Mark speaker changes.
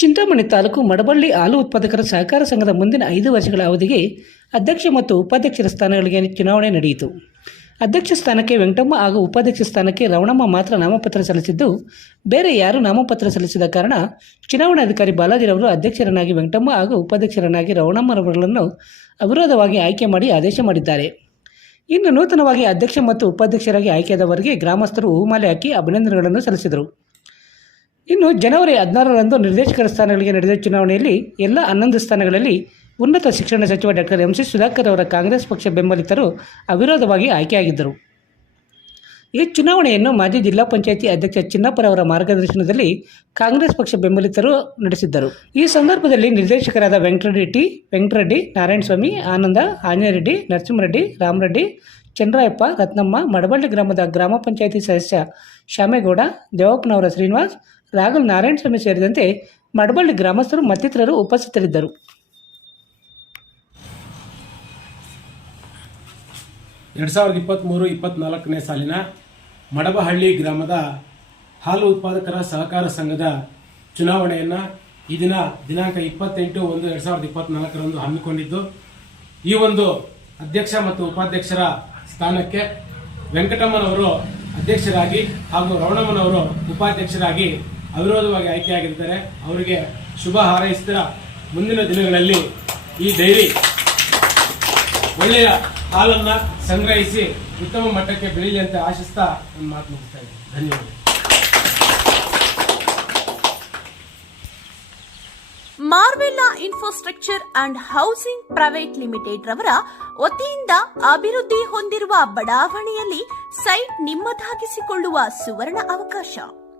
Speaker 1: ಚಿಂತಾಮಣಿ ತಾಲೂಕು ಮಡಬಳ್ಳಿ ಹಾಲು ಉತ್ಪಾದಕರ ಸಹಕಾರ ಸಂಘದ ಮುಂದಿನ ಐದು ವರ್ಷಗಳ ಅವಧಿಗೆ ಅಧ್ಯಕ್ಷ ಮತ್ತು ಉಪಾಧ್ಯಕ್ಷರ ಸ್ಥಾನಗಳಿಗೆ ಚುನಾವಣೆ ನಡೆಯಿತು. ಅಧ್ಯಕ್ಷ ಸ್ಥಾನಕ್ಕೆ ವೆಂಕಟಮ್ಮ ಹಾಗೂ ಉಪಾಧ್ಯಕ್ಷ ಸ್ಥಾನಕ್ಕೆ ರವಣಮ್ಮ ಮಾತ್ರ ನಾಮಪತ್ರ ಸಲ್ಲಿಸಿದ್ದು, ಬೇರೆ ಯಾರೂ ನಾಮಪತ್ರ ಸಲ್ಲಿಸಿದ ಕಾರಣ ಚುನಾವಣಾಧಿಕಾರಿ ಬಾಲಾಜಿರವರು ಅಧ್ಯಕ್ಷರನ್ನಾಗಿ ವೆಂಕಟಮ್ಮ ಹಾಗೂ ಉಪಾಧ್ಯಕ್ಷರನ್ನಾಗಿ ರವಣಮ್ಮರವರನ್ನು ಅವಿರೋಧವಾಗಿ ಆಯ್ಕೆ ಮಾಡಿ ಆದೇಶ ಮಾಡಿದ್ದಾರೆ. ಇನ್ನು ನೂತನವಾಗಿ ಅಧ್ಯಕ್ಷ ಮತ್ತು ಉಪಾಧ್ಯಕ್ಷರಾಗಿ ಆಯ್ಕೆಯಾದವರಿಗೆ ಗ್ರಾಮಸ್ಥರು ಹೂಮಾಲೆ ಹಾಕಿ ಅಭಿನಂದನೆಗಳನ್ನು ಸಲ್ಲಿಸಿದರು. ಇನ್ನು ಜನವರಿ ಹದಿನಾರರಂದು ನಿರ್ದೇಶಕರ ಸ್ಥಾನಗಳಿಗೆ ನಡೆದ ಚುನಾವಣೆಯಲ್ಲಿ ಎಲ್ಲ ಹನ್ನೊಂದು ಸ್ಥಾನಗಳಲ್ಲಿ ಉನ್ನತ ಶಿಕ್ಷಣ ಸಚಿವ ಡಾಕ್ಟರ್ ಎಂ ಸಿ ಸುಧಾಕರ್ ಅವರ ಕಾಂಗ್ರೆಸ್ ಪಕ್ಷ ಬೆಂಬಲಿತರು ಅವಿರೋಧವಾಗಿ ಆಯ್ಕೆಯಾಗಿದ್ದರು. ಈ ಚುನಾವಣೆಯನ್ನು ಮಾಜಿ ಜಿಲ್ಲಾ ಪಂಚಾಯಿತಿ ಅಧ್ಯಕ್ಷ ಚಿನ್ನಪ್ಪರ ಅವರ ಮಾರ್ಗದರ್ಶನದಲ್ಲಿ ಕಾಂಗ್ರೆಸ್ ಪಕ್ಷ ಬೆಂಬಲಿತರು ನಡೆಸಿದ್ದರು. ಈ ಸಂದರ್ಭದಲ್ಲಿ ನಿರ್ದೇಶಕರಾದ ವೆಂಕಟರೆಡ್ಡಿ ವೆಂಕಟರೆಡ್ಡಿ, ನಾರಾಯಣಸ್ವಾಮಿ, ಆನಂದ ಆಂಜನರೆಡ್ಡಿ ನರಸಿಂಹರೆಡ್ಡಿ, ರಾಮರೆಡ್ಡಿ, ಚಂದ್ರಾಯಪ್ಪ, ರತ್ನಮ್ಮ, ಮಡಬಳ್ಳಿ ಗ್ರಾಮದ ಗ್ರಾಮ ಪಂಚಾಯಿತಿ ಸದಸ್ಯ ಶ್ಯಾಮೇಗೌಡ ದೇವಪ್ಪನವರ ಶ್ರೀನಿವಾಸ್ ರಾಘಲ್ ನಾರಾಯಣಸ್ವಾಮಿ ಸೇರಿದಂತೆ ಮಡಬಳ್ಳಿ ಗ್ರಾಮಸ್ಥರು ಮತ್ತಿತರರು ಉಪಸ್ಥಿತರಿದ್ದರು.
Speaker 2: ಎರಡು ಸಾವಿರದ ಇಪ್ಪತ್ತ್ಮೂರು ಇಪ್ಪತ್ತ್ನಾಲ್ಕನೇ ಸಾಲಿನ ಮಡಬಹಳ್ಳಿ ಗ್ರಾಮದ ಹಾಲು ಉತ್ಪಾದಕರ ಸಹಕಾರ ಸಂಘದ ಚುನಾವಣೆಯನ್ನು ಈ ದಿನ ದಿನಾಂಕ ಇಪ್ಪತ್ತೆಂಟು ಒಂದು ಎರಡು ಸಾವಿರದ ಇಪ್ಪತ್ತ್ನಾಲ್ಕರಂದು ಹಮ್ಮಿಕೊಂಡಿದ್ದು, ಈ ಒಂದು ಅಧ್ಯಕ್ಷ ಮತ್ತು ಉಪಾಧ್ಯಕ್ಷರ ಸ್ಥಾನಕ್ಕೆ ವೆಂಕಟಮ್ಮನವರು ಅಧ್ಯಕ್ಷರಾಗಿ ಹಾಗೂ ರವಣಮ್ಮನವರು ಉಪಾಧ್ಯಕ್ಷರಾಗಿ ಅವಿರೋಧವಾಗಿ ಆಯ್ಕೆಯಾಗಿರ್ತಾರೆ ಅವರಿಗೆ ಶುಭ ಹಾರೈಸಿದ ಮುಂದಿನ ದಿನಗಳಲ್ಲಿ ಈ ಡೈರಿ ಒಳ್ಳೆಯ ಹಾಲನ್ನು ಸಂಗ್ರಹಿಸಿ ಉತ್ತಮ ಮಟ್ಟಕ್ಕೆ ಬೆಳೀಲಿ ಅಂತ ಆಶಿಸ್ತಾ ನನ್ನ ಮಾತು ಮುಗಿಸ್ತಾ ಇದ್ದೀನಿ. ಧನ್ಯವಾದ
Speaker 3: Marvella infrastructure and housing private limited ರವರ ವತಿಯಿಂದ ಅಭಿವೃದ್ಧಿ ಹೊಂದಿರುವ ಬಡಾವಣೆಯಲ್ಲಿ ಸೈಟ್ ನಿಮ್ಮದಾಗಿಸಿಕೊಳ್ಳುವ ಸುವರ್ಣ ಅವಕಾಶ.